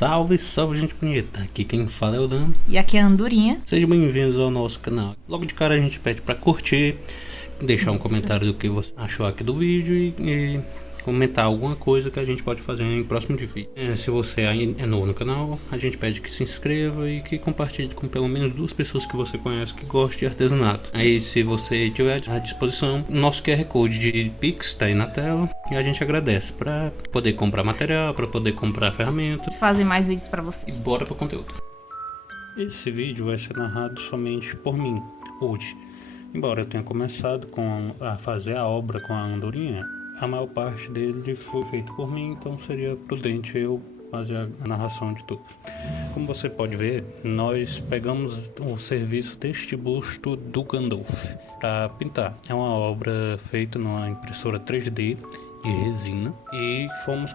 Salve, salve, gente bonita. Aqui quem fala é o Dan. E aqui é a Andorinha. Sejam bem-vindos ao nosso canal. Logo de cara a gente pede pra curtir, deixar um comentário do que você achou aqui do vídeo e comentar alguma coisa que a gente pode fazer em próximo de vídeo. Se você é novo no canal, a gente pede que se inscreva e que compartilhe com pelo menos 2 pessoas que você conhece que gostam de artesanato. Aí, se você tiver à disposição, nosso QR Code de Pix tá aí na tela e a gente agradece para poder comprar material, para poder comprar ferramentas. Fazer mais vídeos pra você. E bora pro conteúdo. Esse vídeo vai ser narrado somente por mim hoje. Embora eu tenha começado a fazer a obra com a Andorinha, a maior parte dele foi feito por mim, então seria prudente eu fazer a narração de tudo. Como você pode ver, nós pegamos o serviço deste busto do Gandalf para pintar. É uma obra feita numa impressora 3D e resina e fomos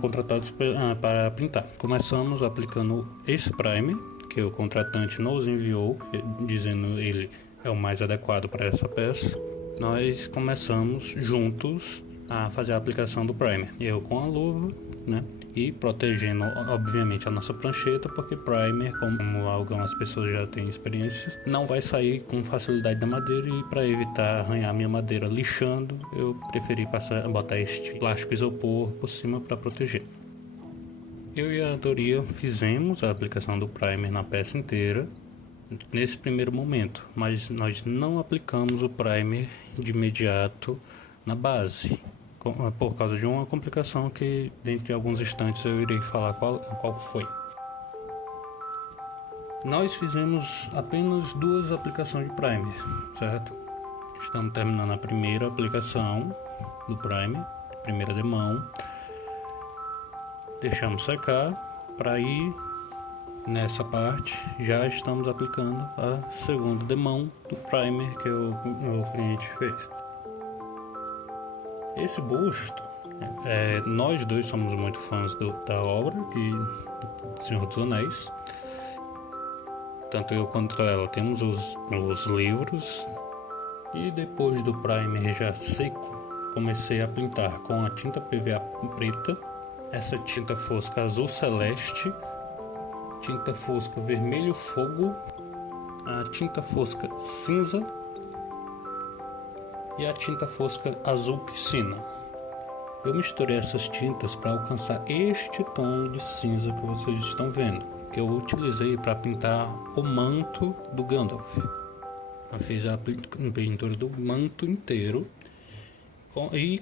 contratados para pintar. Começamos aplicando esse primer que o contratante nos enviou, dizendo ele é o mais adequado para essa peça. Nós começamos juntos a fazer a aplicação do primer, eu com a luva, né, e protegendo obviamente a nossa prancheta, porque primer, como algumas pessoas já têm experiência, não vai sair com facilidade da madeira, e para evitar arranhar minha madeira lixando, eu preferi botar este plástico isopor por cima para proteger. Eu e a Andorinha fizemos a aplicação do primer na peça inteira nesse primeiro momento, mas nós não aplicamos o primer de imediato na base, por causa de uma complicação que dentro de alguns instantes eu irei falar qual foi. Nós fizemos apenas 2 aplicações de primer, certo? Estamos terminando a primeira aplicação do primer, primeira demão. Deixamos secar para ir nessa parte. Já estamos aplicando a segunda demão do primer que o cliente fez. Esse busto, nós dois somos muito fãs da obra de Senhor dos Anéis. Tanto eu quanto ela temos os livros. E depois do primer já seco, comecei a pintar com a tinta PVA preta, essa tinta fosca azul celeste, tinta fosca vermelho fogo, a tinta fosca cinza e a tinta fosca azul piscina. Eu misturei essas tintas para alcançar este tom de cinza que vocês estão vendo, que eu utilizei para pintar o manto do Gandalf. Eu fiz a pintura do manto inteiro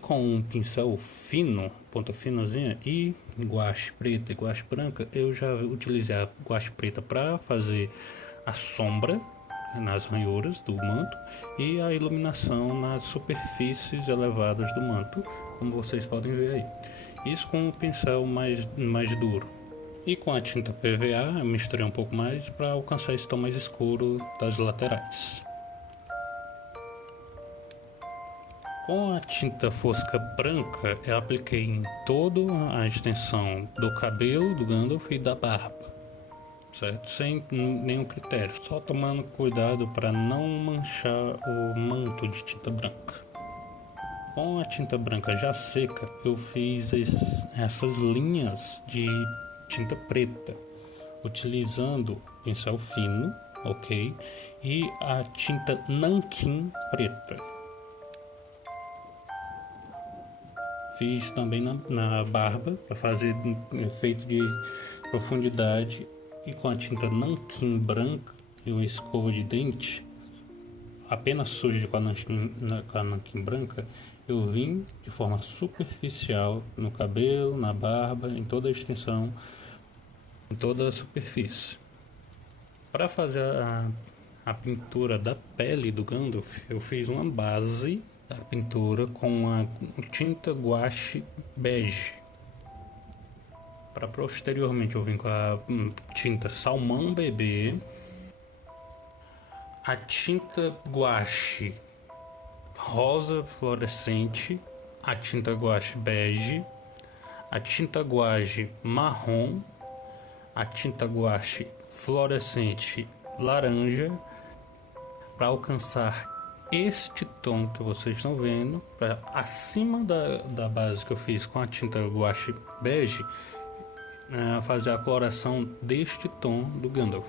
com um pincel fino, ponta finozinha, e guache preta e guache branca. Eu já utilizei a guache preta para fazer a sombra nas ranhuras do manto e a iluminação nas superfícies elevadas do manto, como vocês podem ver aí. Isso com o pincel mais duro. E com a tinta PVA eu misturei um pouco mais para alcançar esse tom mais escuro das laterais. Com a tinta fosca branca eu apliquei em toda a extensão do cabelo do Gandalf e da barba, certo? Sem nenhum critério, só tomando cuidado para não manchar o manto de tinta branca. Com a tinta branca já seca, eu fiz essas linhas de tinta preta, utilizando pincel fino, ok? E a tinta nanquim preta. Fiz também na barba, para fazer efeito de profundidade, e com a tinta nanquim branca e uma escova de dente apenas suja com a nanquim branca, eu vim de forma superficial no cabelo, na barba, em toda a extensão, em toda a superfície. Para fazer a pintura da pele do Gandalf, eu fiz uma base da pintura com a tinta guache bege. Para posteriormente eu vim com a tinta salmão bebê, a tinta guache rosa fluorescente, a tinta guache bege, a tinta guache marrom, a tinta guache fluorescente laranja, para alcançar este tom que vocês estão vendo, acima da base que eu fiz com a tinta guache bege. fazer a coloração deste tom do Gandalf.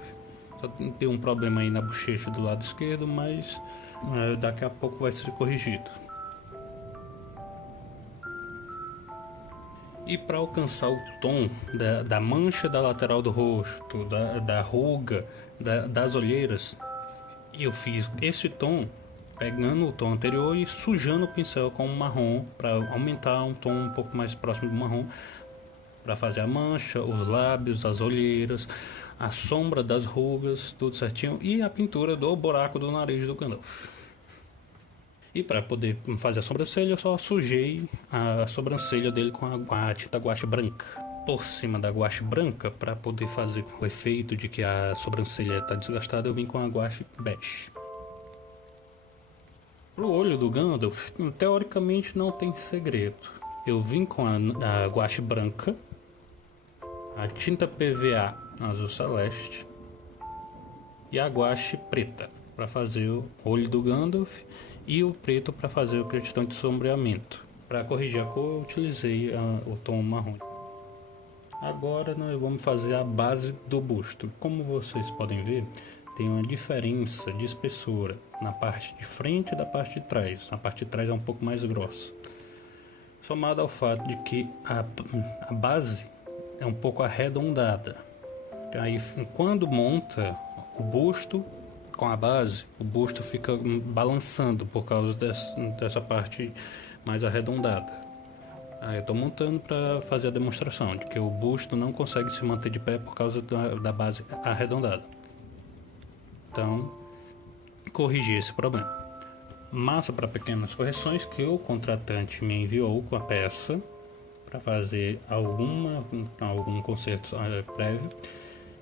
Só tem um problema aí na bochecha do lado esquerdo, mas daqui a pouco vai ser corrigido. E para alcançar o tom da mancha da lateral do rosto, da ruga, das olheiras, eu fiz esse tom pegando o tom anterior e sujando o pincel com o marrom para aumentar um tom um pouco mais próximo do marrom, para fazer a mancha, os lábios, as olheiras, a sombra das rugas, tudo certinho, e a pintura do buraco do nariz do Gandalf. E para poder fazer a sobrancelha, eu só sujei a sobrancelha dele com a tinta guache branca. Por cima da guache branca, para poder fazer o efeito de que a sobrancelha está desgastada, eu vim com a guache bege. Pro olho do Gandalf, teoricamente não tem segredo. Eu vim com a guache branca, a tinta PVA azul celeste e a guache preta para fazer o olho do Gandalf e o preto para fazer a questão de sombreamento. Para corrigir a cor, eu utilizei o tom marrom. Agora nós vamos fazer a base do busto. Como vocês podem ver, tem uma diferença de espessura na parte de frente e da parte de trás. A parte de trás é um pouco mais grossa, somado ao fato de que a base é um pouco arredondada. Aí quando monta o busto com a base, o busto fica balançando por causa dessa parte mais arredondada. Aí eu estou montando para fazer a demonstração de que o busto não consegue se manter de pé por causa da base arredondada. Então, corrigi esse problema. Massa para pequenas correções que o contratante me enviou com a peça para fazer algum conserto prévio.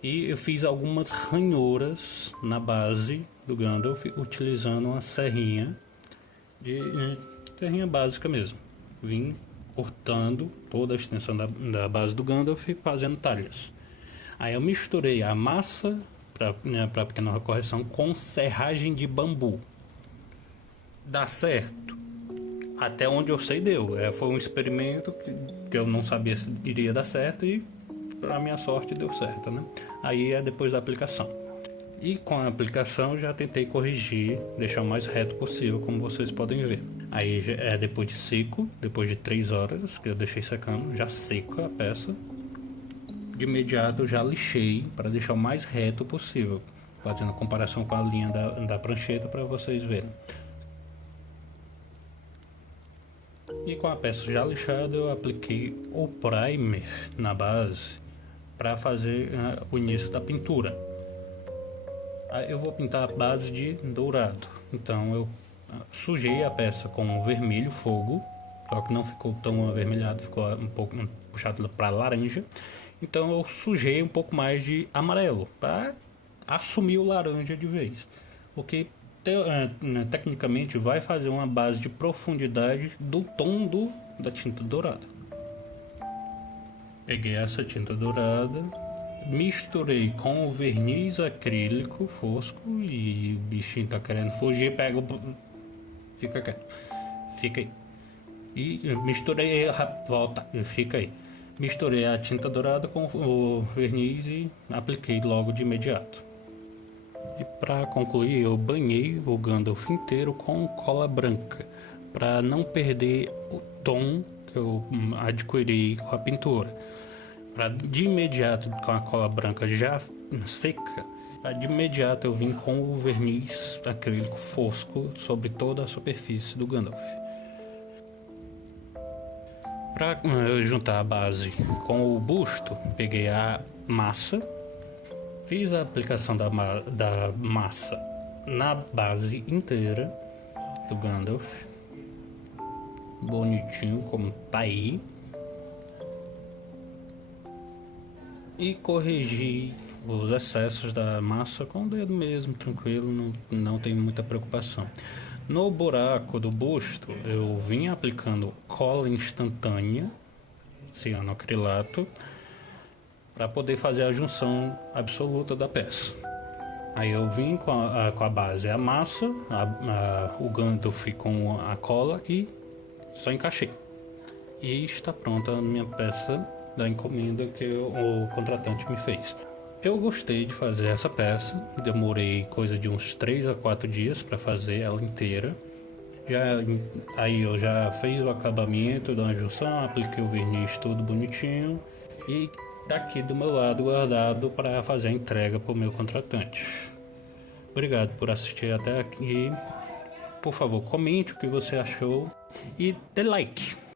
E eu fiz algumas ranhuras na base do Gandalf utilizando uma serrinha serrinha básica mesmo. Vim cortando toda a extensão da base do Gandalf e fazendo talhas. Aí eu misturei a massa para pequena correção com serragem de bambu. Dá certo? Até onde eu sei deu. Foi um experimento que eu não sabia se iria dar certo e para minha sorte deu certo, né? Aí é depois da aplicação. E com a aplicação já tentei corrigir, deixar o mais reto possível, como vocês podem ver. Aí depois de seco, depois de 3 horas que eu deixei secando, já seca a peça. De imediato eu já lixei para deixar o mais reto possível, fazendo a comparação com a linha da prancheta para vocês verem. E com a peça já lixada eu apliquei o primer na base para fazer o início da pintura. Aí eu vou pintar a base de dourado, então eu sujei a peça com vermelho fogo, só que não ficou tão avermelhado, ficou um pouco puxado para laranja. Então eu sujei um pouco mais de amarelo para assumir o laranja de vez, porque tecnicamente vai fazer uma base de profundidade do tom da tinta dourada. Peguei essa tinta dourada, misturei com o verniz acrílico fosco e o bichinho tá querendo fugir, fica quieto, fica aí. E misturei, volta, fica aí. Misturei a tinta dourada com o verniz e apliquei logo de imediato. E para concluir, eu banhei o Gandalf inteiro com cola branca, para não perder o tom que eu adquiri com a pintura. Para de imediato, com a cola branca já seca, de imediato eu vim com o verniz acrílico fosco sobre toda a superfície do Gandalf. Para juntar a base com o busto, peguei a massa, fiz a aplicação da massa na base inteira do Gandalf, bonitinho como tá aí, e corrigi os excessos da massa com o dedo mesmo, tranquilo, não tem muita preocupação. No buraco do busto eu vim aplicando cola instantânea, cianoacrilato, para poder fazer a junção absoluta da peça. Aí eu vim com a base, a massa, o Gandalf com a cola e só encaixei. E está pronta a minha peça da encomenda que o contratante me fez. Eu gostei de fazer essa peça, demorei coisa de uns 3 a 4 dias para fazer ela inteira. Aí eu já fiz o acabamento da junção, apliquei o verniz tudo bonitinho e tá aqui do meu lado guardado para fazer a entrega para o meu contratante. Obrigado por assistir até aqui. Por favor, comente o que você achou e dê like.